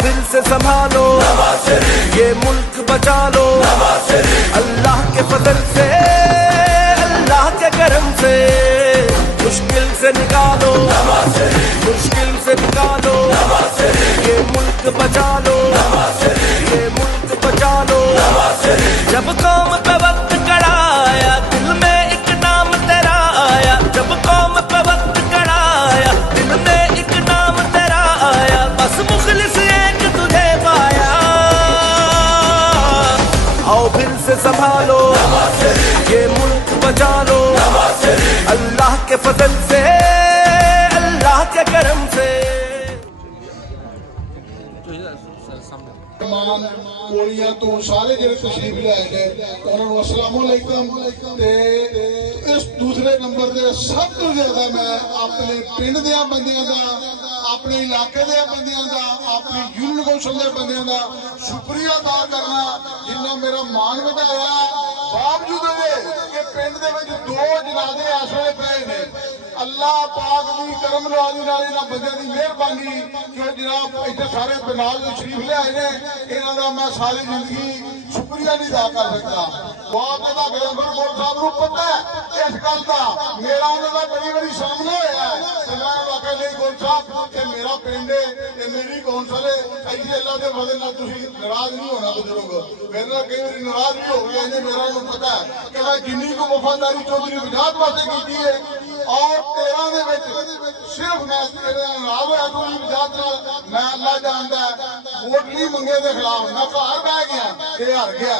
پھر سے سنبھالو یہ ملک بچا لو اللہ کے فضل سے اللہ کے کرم سے مشکل سے نکالو مشکل سے نکالو یہ ملک بچا لو یہ ملک بچا لو جب قوم پہ وقت کڑا آیا دل میں ایک نام تیرا آیا جب قوم پہ وقت کڑا آیا دل میں ایک نام تیرا آیا بس مخلص ایک تجھے پایا آؤ پھر سے سنبھالو یہ ملک بچا لو اللہ کے فضل سے اللہ کے کرم سے کوڑیاں تو سارے جڑے تشریف لے آئے نے انہوں نے السلام علیکم تے اس دوسرے نمبر دے سب تو زیادہ میں اپنے پنڈ دیا بندیاں دا اپنے علاقے دیا بندیاں دا اپنی یونین کونسل دے بندیاں دا شکریہ ادا کرنا جنہ میرا مان بتایا باوجود کہ پنڈ دے وچ دو جنازے اس ویلے پئے نے اللہ پاک دی کرم نوازی نال انہاں بندیاں دی مہربانی کہ جناب ایتھے سارے بنال دے شریف لے آئے نے انہاں دا میں ساری زندگی شکریہ نہیں ادا کر سکتا دعا دا گرامر گول صاحب نوں پتہ ہے اس گل دا میرا انہاں دا بڑی بڑی سامنے ہویا ہے تے میں واقعی نہیں گول صاحب کہ میرا پنڈ ہے تے میری کونسل ہے ایتھے اللہ دے فضل نال تسی ناراض نہیں ہونا بزرگ میرے نال کئی بار ناراض بھی ہو گئے نے میرا انہوں پتہ ہے کہ میں جنی کو وفاداری چودھری وجاہت واسطے کیتی ہے اور 13 دے وچ صرف میں تیرے نال ہویا چودھری وجاہت نال میں اللہ جاندا ہے ووٹ نہیں منگے دے خلاف میں گھر بیٹھ گیا کہ ہار گیا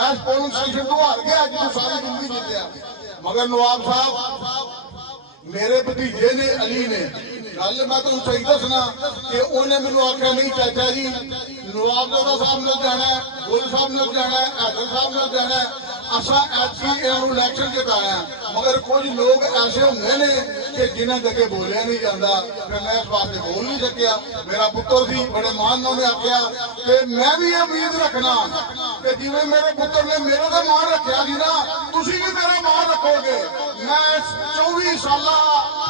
اس پولنگ سٹیشن تو ہار گیا جنوں ساری زندگی جیتیا مگر نواب صاحب میرے بھتیجے نے علی نے گل میں تمہیں صحیح دسنا کہ انہیں مینوں آخیا نہیں چاچا جی نواب زادہ صاحب نے جانا ہے گل صاحب نے جانا ہے حیدر صاحب نے جانا ہے اساں ایتکی الیکشن جتایا مگر کچھ لوگ ایسے ہوندے نے کہ جنہاں دے کے بولیا نہیں جاندا پھر میں اس واسطے بول نہیں سکیا میرا پتر سی بڑے مان نال نے آخیا کہ میں بھی یہ امید رکھنا کہ جویں میرے پتر نے میرے تے مان رکھیا سی نا تسی بھی میرا مان رکھو گے میں 24 سالہ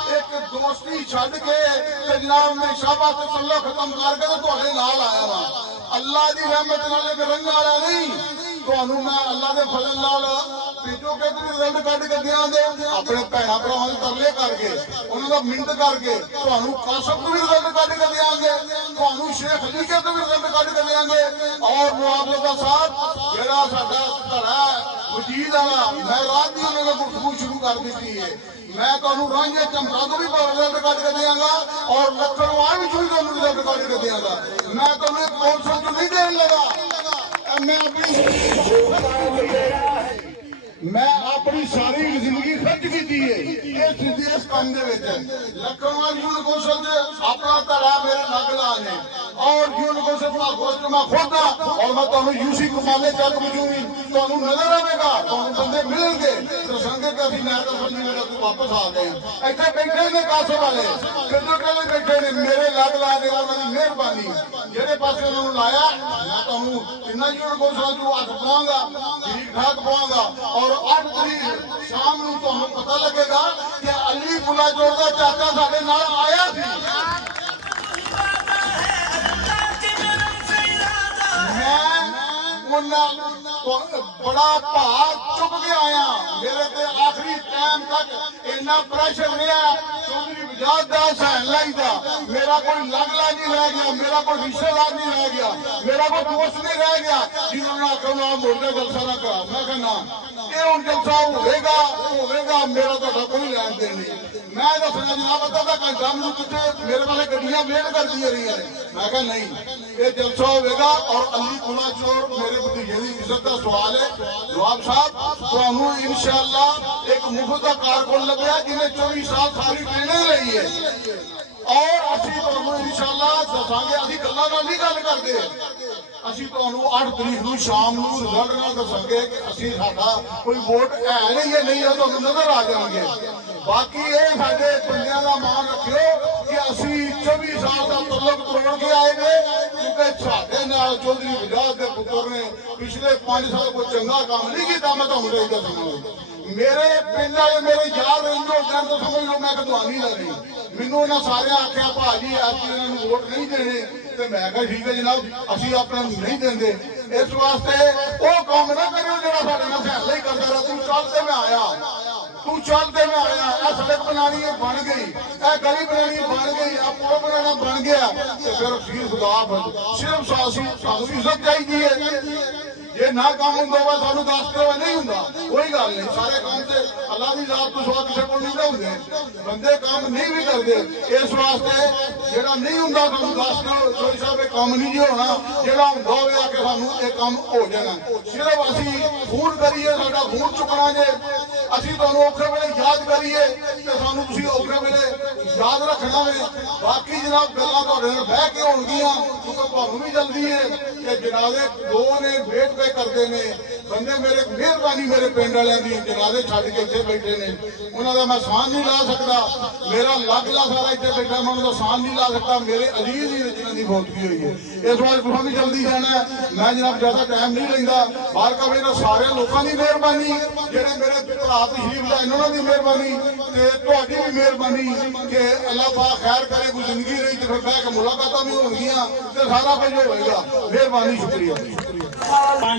ایک دوستی چھڈ کے جناب میں شاباش تسلح ختم کر کے تواڈے نال آیا ہاں اللہ دی رحمت نال ایک رنگ والا نہیں تانوں میں اللہ دے فضل نال پیچھو کے رزلٹ کڈ کے دیاں گے اپنے بھیڑاں بھراواں دے ترلے کر کے انہاں دا منت کر کے تانوں قاسم کو بھی رزلٹ کڈ کے دیاں گے تانوں شیخ علی کے تو بھی رزلٹ کڈ کے دیاں گے اور نواب زادہ صاحب جڑا ساڈا گھڑا وجید والا میں رات دی انہاں کو گفتگو شروع کر دتی ہے میں تانوں رانجھے چمکا تو بھی رزلٹ کڈ کے دیاں گا اور لکھنوال بھی تانوں رزلٹ کڈ کے دیاں گا میں تانوں ایک کونسل جو نہیں دین لگا میں اپنی ساری زندگی خرچ کی اس کام دے وچ لکھنوال یونین کونسل دے اپنا دھڑا میرے لگ لا نے اور یونین کونسل میں خود اور میں تانوں یوسی کمالے چک بجوں تانوں نظر آئے گا تانوں بندے ملن گے تو سنگے کہ اسی نہر فنی میرے تو واپس آ گئے ایتھے بیٹھے نے قاسم والے کدو کلے بیٹھے نے میرے لگ لا نے انہاں دی مہربانی جہے پاسے انہوں نے لایا میں تانوں انہاں یونین کونسل جو ہاتھ پاؤں گا ٹھیک ٹھاک پاؤں گا اور 8 تاریخ شام نوں تانوں پتہ لگے گا کہ علی بلا جوڑ دا چاچا ساڈے نال آیا سی بڑا بھا چک کے آیا میرے تے آخری ٹائم تک اتنا پریشر رہا چودھری وجاہت دا حسین لائی دا میرا کوئی لگلا نہیں رہ گیا میرا کوئی رشتہ دار نہیں رہ گیا میرا کوئی دوست نہیں رہ گیا جنہوں نے آخر نہ موٹے جلسہ نہ کرا میں کہنا یہ ہوں جلسہ ہوئے گا میرا تو کوئی لین دین نہیں میں دسنا جناب پتا تھا گھنٹہ مجھے پیچھے میرے والے گڈیاں ویٹ کر دی رہی ہیں میں کہا نہیں یہ جلسہ ہوئے گا اور علی قلعہ چور میرے بھتیجے کی عزت کا سوال ہے نواب صاحب تانوں انشاءاللہ ایک مفت کا کارکن لگیا جنہیں 24 سال ساری ٹریننگ رہی ہے اور اسی تانوں انشاءاللہ دساں گے اسی گلاں نال نہیں گل کردے اسی تانوں 8 تاریخ نوں شام نوں رزلٹ نال دساں گے کہ اسی ساڈا کوئی ووٹ ہے نہیں ہے نہیں ہے تانوں نظر آ جان گے باقی یہ ساڈے بندیاں دا مان رکھیو کہ اسی 24 سال دا تعلق توڑ کے آئے گے کیونکہ ساڈے نال چودھری وجاہت دے پتر نے پچھلے 5 سال کوئی چنگا کام نہیں کیتا میں تانوں نہیں دسوں میرے پنڈ والے میرے یار رہندے ٹائم تو سمجھ لو میں کدوانی لگی ਮੈਨੂੰ ਇਹਨਾਂ ਸਾਰਿਆਂ ਆਖਿਆ ਭਾਜੀ ਅੱਜ ਇਹਨਾਂ ਨੂੰ ਵੋਟ ਨਹੀਂ ਦੇਣੇ ਤੇ ਮੈਂ ਕਿਹਾ ਠੀਕ ਹੈ ਜਨਾਬ ਅਸੀਂ ਆਪਣਾ ਨਹੀਂ ਦਿੰਦੇ ਇਸ ਵਾਸਤੇ ਉਹ ਕੰਮ ਨਾ ਕਰਿਓ ਜਿਹੜਾ ਸਾਡੇ ਨਾਲ ਫੈਸਲਾ ਹੀ ਕਰਦਾ ਰਿਹਾ ਤੂੰ ਚੱਲ ਤੇ ਮੈਂ ਆਇਆ ਤੂੰ ਚੱਲ ਤੇ ਮੈਂ ਆਇਆ ਇਹ ਸੜਕ ਬਣਾਣੀ ਬਣ ਗਈ ਇਹ ਗਲੀ ਬਣਾਣੀ ਬਣ ਗਈ ਆ ਪੁਲ ਬਣਾਣਾ ਬਣ ਗਿਆ ਤੇ ਫਿਰ ਫੀਸ ਗੁਲਾਬ ਸਿਰਫ ਸਾਨੂੰ ਇੱਜ਼ਤ ਚਾਹੀਦੀ ਹੈ ਜੇ ਨਾ ਕੰਮ ਹੁੰਦਾ ਵਾ ਸਾਨੂੰ ਦੱਸ ਦਿਓ ਨਹੀਂ ਹੁੰਦਾ ਕੋਈ ਗੱਲ ਨਹੀਂ ਸਾਰੇ ਕੰਮ ਤੇ ਅੱਲਾਹ ਦੀ ਜ਼ਾਤ ਤੋਂ ਸਿਵਾ ਕਿਸੇ ਕੋਲ ਨਹੀਂ ਹੁੰਦੇ ਬੰਦੇ ਕੰਮ ਨਹੀਂ ਵੀ ਕਰਦੇ ਇਸ ਵਾਸਤੇ ਜਿਹੜਾ ਨਹੀਂ ਹੁੰਦਾ ਸਾਨੂੰ ਦੱਸ ਦਿਓ ਚੋਈ ਸਾਹਿਬ ਇਹ ਕੰਮ ਨਹੀਂ ਜੀ ਹੋਣਾ ਜਿਹੜਾ ਹੁੰਦਾ ਹੋਵੇ ਆ ਕੇ ਸਾਨੂੰ ਇਹ ਕੰਮ ਹੋ ਜਾਣਾ ਸਿਰਫ ਅਸੀਂ ਖੂਨ ਕਰੀਏ ਸਾਡਾ ਖੂਨ ਚੁੱਕਣਾ ਜੇ ਅਸੀਂ ਤੁਹਾਨੂੰ ਔਖੇ ਵੇਲੇ ਯਾਦ ਕਰੀਏ ਤੇ ਸਾਨੂੰ ਤੁਸੀਂ ਔਖੇ ਵੇਲੇ ਯਾਦ ਰੱਖਣਾ ਵੇ ਬਾਕੀ ਜਨਾਬ ਗੱਲਾਂ ਤੁਹਾਡੇ ਨਾਲ ਬਹਿ ਕੇ ਹੋਣਗੀਆਂ ਕਿਉਂਕਿ ਤੁਹਾਨੂੰ ਵੀ ਜਲਦੀ ਹੈ ਕਿ ਜਨਾਜ਼ੇ ਦੋ ਨੇ ਵੇਟ ਪੇ ਕਰਦੇ ਨੇ ਬੰਦੇ ਮੇਰੇ ਮਿਹਰਬਾਨੀ ਮੇਰੇ ਪਿੰਡ ਵਾਲਿਆਂ ਦੀ ਜਨਾਜ਼ੇ ਛੱਡ ਕੇ ਇੱਥੇ ਬੈਠੇ ਨੇ ਉਹਨਾਂ ਦਾ ਮੈਂ ਸਾਨ ਨਹੀਂ ਲਾ ਸਕਦਾ ਮੇਰਾ ਲੱਗਲਾ ਸਾਰਾ ਇੱਥੇ ਬੈਠਾ ਮੈਂ ਉਹਨਾਂ ਦਾ ਸਾਨ ਨਹੀਂ ਲਾ ਸਕਦਾ ਮੇਰੇ ਅਜ਼ੀਜ਼ ਹੀ ਜਿਹਨਾਂ ਦੀ ਮੌਤਗੀ ਹੋਈ ਹੈ ਇਸ ਵਾਰ ਤੁਸੀਂ ਵੀ ਜਲਦੀ ਜਾਣਾ ਮੈਂ ਜਨਾਬ ਜ਼ਿਆਦਾ ਟਾਈਮ ਨਹੀਂ ਲੈਂਦਾ ਬਾਹਰ ਕਵੇ ਨਾ ਸਾਰੇ ਲੋਕਾਂ ਦੀ ਮਿਹਰਬਾਨੀ ਜਿਹੜੇ ਮੇਰੇ ਭਰਾ ਤਸ਼ਰੀਫ ਲਾਏ ਉਹਨਾਂ ਦੀ ਮਿਹਰਬਾਨੀ ਤੇ ਤੁਹਾਡੀ ਵੀ ਮਿਹਰਬਾਨੀ ਕਿ ਅੱਲਾਹ ਪਾਕ ਖੈਰ ਕਰੇ ਕੋਈ ਜ਼ਿੰਦਗੀ ਰਹੀ ਤੇ ਫਿਰ ਬਹਿ ਕੇ ਮੁਲਾਕਾਤਾਂ ਵੀ ਹੋਣਗੀਆਂ ਤੇ ਸਾਰਾ ਕੁਝ ਹੋਏਗਾ ਮਿਹਰਬਾਨੀ ਸ਼ੁਕਰੀਆ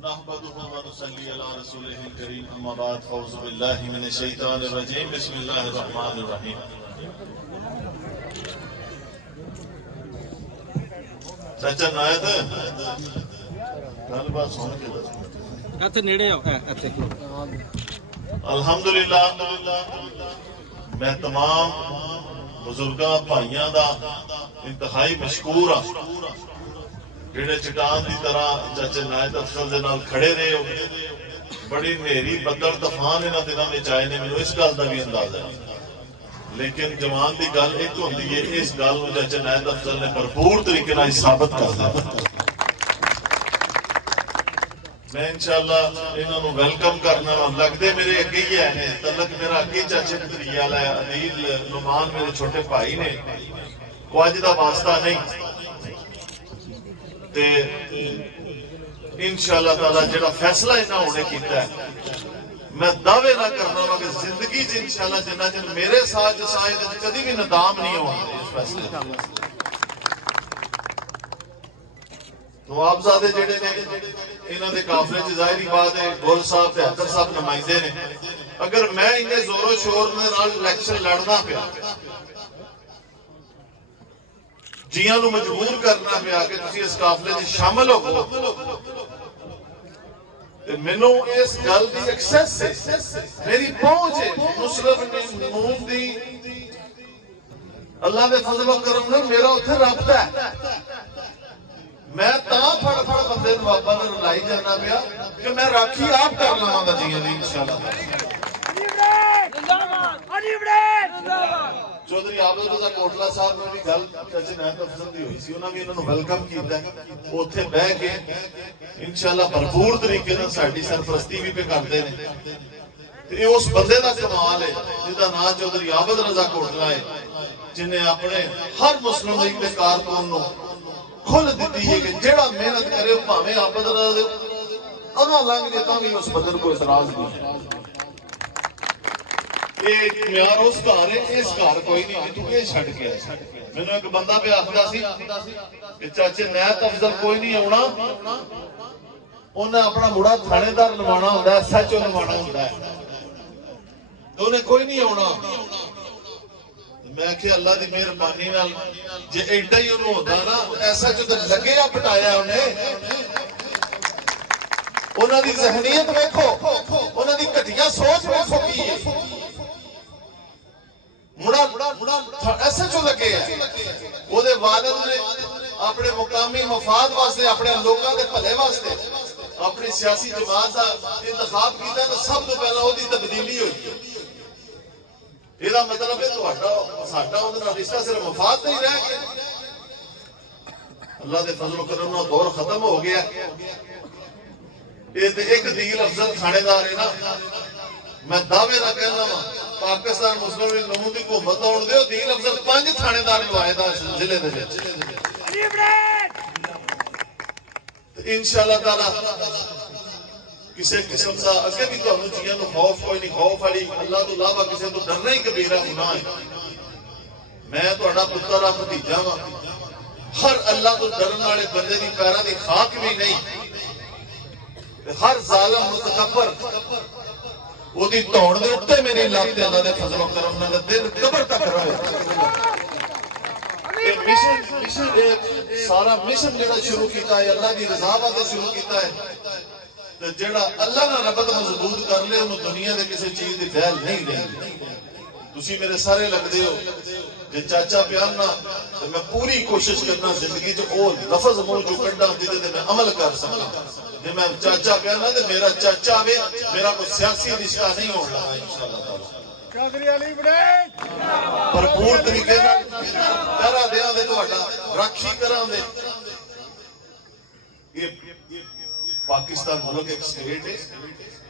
نحمده ونصلي على رسوله الكريم اما بعد فاعوذ بالله من الشيطان الرجيم بسم الله الرحمن الرحيم چاچا نایت گل بات سن کے دس ਇੱਥੇ ਨੇੜੇ ਆਓ ਇੱਥੇ الحمدللہ میں تمام بزرگاں بھائیاں دا انتہائی مشکور ہاں جڑے چٹان دی طرح چاچے نائب افضل دے نال کھڑے رہے ہو بڑی میری بدل طوفان انہاں دناں وچ آئے نے مینوں اس گل دا بھی اندازہ ہے لیکن جوان دی گل ایک ہوندی ہے اس گل نوں چاچے نائب افضل نے بھرپور طریقے نال ثابت کر دتا میں انشاءاللہ انہاں نوں ویلکم کرنا لگدے میرے اگے ہی آئے نے تعلق میرا اگے چاچے پتری والا ہے عدیل نعمان میرے چھوٹے بھائی نے کوئی اج دا واسطہ نہیں تے انشاءاللہ تعالی جڑا فیصلہ انہاں ہونے کیتا ہے میں دعوے نہ کرنا ہوں کہ زندگی چ انشاءاللہ جنہ چن میرے ساتھ سائے کبھی بھی ندام نہیں ہونا اس فیصلے تو آپ زادے جڑے نے انہاں دے قافلے چ ظاہری بات ہے گل صاحب تے حیدر صاحب نمائندے نے اگر میں انہیں زور و شور نال الیکشن لڑنا پیا جیاں نو مجبور کرنا پیا کہ تسی اس قافلے میں شامل ہو مینوں اس گل دی ایکسس سے میری پہنچ ہے نصرت نون دی اللہ دے فضل و کرم نال میرا اوتھے رابطہ ہے میں تاں پھڑ پھڑ بندے نوں بابا نال رلائی جانا پیا کہ میں راکھی آپ کر لواں گا جیاں دی انشاءاللہ چودھری عابد رضا کوٹلا صاحب نے بھی گل چاچے نائب افضل دی ہوئی سی انہاں بھی انہاں نوں ویلکم کیتا ہے اوتھے بیٹھ کے انشاءاللہ بھرپور طریقے نال ساڈی سرپرستی بھی پہ کردے نے تے اس بندے دا کمال ہے جہدا نام چودھری عابد رضا کوٹلا ہے جن نے اپنے ہر مسلم لیگ دے کارکن نوں کھل دتی ہے کہ جڑا محنت کرے بھاویں عابد رضا دے اگاں لنگ دے تاں وی اس بندے کو اعتراض نہیں ایک میار اس گھر ہے اس گھر کوئی نہیں تو یہ چھڑ کے آئے میں نے ایک بندہ پہ آخدا سی کہ چاچے نائب افضل کوئی نہیں آنا انہیں اپنا مڑا تھانے دار نمانا ہوتا ہے سچ نمانا ہوتا ہے تو انہیں کوئی نہیں آنا میں کہ اللہ دی مہربانی نال جے ایڈا ہی انہوں ہوتا نا ایسا جو لگے یا پٹایا انہیں انہوں دی ذہنیت ویکھو انہوں دی گھٹیا سوچ ویکھو کی ہے مڑا ایسے جو لگے ہیں وہ دے والد نے اپنے مقامی مفاد واسطے اپنے لوگوں کے بھلے واسطے اپنی سیاسی جماعت کا انتخاب کیتا ہے تو سب تو پہلا وہ تبدیلی ہوئی یہ مطلب ہے تو ساڈا اندر رشتہ صرف مفاد نہیں رہ گیا اللہ دے فضل و کرم نال دور ختم ہو گیا یہ ایک دیل افضل تھانے دار ہے نا میں دعوے نہ کہنا وا پاکستان مسلم لیگ نون دی حکومت آن دیو دیل افضل 5 تھانے دار لوائے دا ضلع دے وچ انشاءاللہ تعالی کسی قسم دا اگے بھی تانوں چیزاں نو خوف کوئی نہیں خوف والی اللہ تو علاوہ کسی تو ڈرنا ہی کبیرہ گناہ ہے میں تہاڈا پتر آ بھتیجا وا ہر اللہ تو ڈرن والے بندے دی پیراں دی خاک بھی نہیں ہر ظالم متکبر وہ دی توڑ دے اٹھتے میری لات دے اللہ دے فضل و کرم نال دل قبر تک رہے سارا مشن جڑا شروع کیتا ہے اللہ دی رضا واسطے شروع کیتا ہے تے جڑا اللہ نال ربط مضبوط کر لے اونوں دنیا دے کسی چیز دی پھیل نہیں لینی تسی میرے سارے لگدے ہو جے چاچا پیار نہ تے میں پوری کوشش کرنا زندگی چ او لفظ منہ چوں کڈاں جے تے میں عمل کر سکاں جے میں چاچا کہنا تے میرا چاچا آوے میرا کوئی سیاسی رشتہ نہیں ہونا انشاءاللہ تعالی چودھری علی بڑے بھرپور طریقے نال پہرا دیاں دے تہاڈا راکھی کراں دے یہ پاکستان ملک ایک سٹیٹ ہے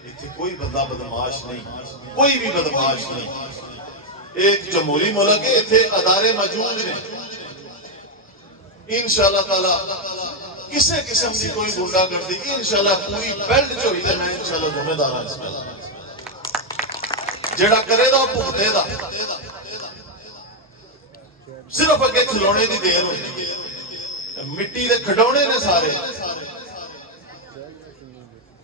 اتنے کوئی بندہ بدماش نہیں کوئی بھی بدماش نہیں ایک جمہوری ملک ہے اتنے ادارے موجود ہیں انشاءاللہ تعالی کسی قسم کی کوئی گنڈا گردی انشاءاللہ پوری بیلٹ چوئی تے میں انشاءاللہ ذمہ دار ہاں اس میں جڑا کرے دا بھگتے دا صرف اگے کھلونے دی دیر ہوتی ہے مٹی دے کھڈونے نے سارے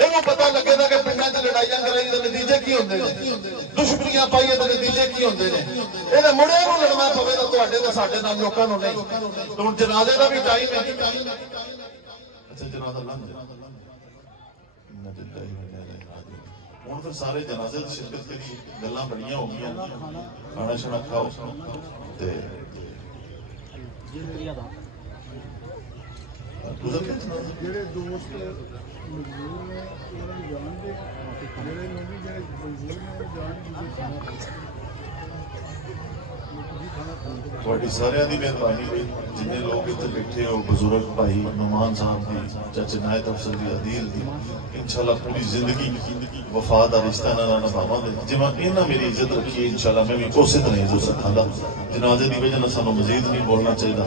ਇਹਨੂੰ ਪਤਾ ਲੱਗੇਗਾ ਕਿ ਪਿੰਡਾਂ 'ਚ ਲੜਾਈਆਂ ਕਰਾਈ ਦੇ ਨਤੀਜੇ ਕੀ ਹੁੰਦੇ ਨੇ, ਦੁਸ਼ਮਣੀਆਂ ਪਾਈਏ ਦੇ ਨਤੀਜੇ ਕੀ ਹੁੰਦੇ ਨੇ। ਇਹਦੇ ਮੁੰਡਿਆਂ ਨੂੰ ਲੜਨਾ ਪਵੇ ਤਾਂ ਤੁਹਾਡੇ ਤੇ ਸਾਡੇ ਨਾਲ ਲੋਕਾਂ ਨੂੰ ਨਹੀਂ। ਹੁਣ ਜਨਾਜ਼ੇ ਦਾ ਵੀ ਟਾਈਮ ਹੈ। ਅੱਛਾ ਜਨਾਜ਼ਾ ਲੰਘ ਗਿਆ, ਹੁਣ ਫਿਰ ਸਾਰੇ ਜਨਾਜ਼ੇ ਦੀ ਸ਼ਿਰਕਤ ਕਰੀ, ਗੱਲਾਂ ਬੜੀਆਂ ਹੋ ਗਈਆਂ, ਖਾਣਾ ਸ਼ਾਣਾ ਖਾਓ ਤੇ ਗੁਜ਼ਰ ਕੇ ਜਿਹੜੇ ਦੋਸਤ ਮਜ਼ਦੂਰ ਨੇ ਉਹਨਾਂ ਨੂੰ ਜਾਣਦੇ, ਜਿਹੜੇ ਲੋਕ ਜਿਹੜੇ ਮਜ਼ਦੂਰ ਨੇ ਜਾਣ ਤੁਹਾਡੀ ਸਾਰਿਆਂ ਦੀ ਮਿਹਰਬਾਨੀ ਹੋਈ। ਜਿੰਨੇ ਲੋਕ ਇੱਥੇ ਬੈਠੇ ਹੋ, ਬਜ਼ੁਰਗ ਭਾਈ ਨੁਮਾਨ ਸਾਹਿਬ ਦੀ, ਚਾਚੇ ਨਾਇਤ ਅਫਸਰ ਦੀ, ਅਦੀਲ ਦੀ, ਇਨਸ਼ਾਅੱਲਾ ਪੂਰੀ ਜ਼ਿੰਦਗੀ ਵਫਾ ਦਾ ਰਿਸ਼ਤਾ ਇਹਨਾਂ ਨਾਲ ਨਿਭਾਵਾਂਗੇ। ਜਿਵੇਂ ਇਹਨਾਂ ਮੇਰੀ ਇੱਜ਼ਤ ਰੱਖੀ, ਇਨਸ਼ਾਅੱਲਾ ਮੈਂ ਵੀ ਉਸੇ ਤਰ੍ਹਾਂ ਇੱਜ਼ਤ ਰੱਖਾਂਗਾ। ਜਨਾਜ਼ੇ ਦੀ ਵਜ੍ਹਾ ਨਾਲ ਸਾਨੂੰ ਮਜ਼ੀਦ ਨਹੀਂ ਬੋਲਣਾ ਚਾਹੀਦਾ।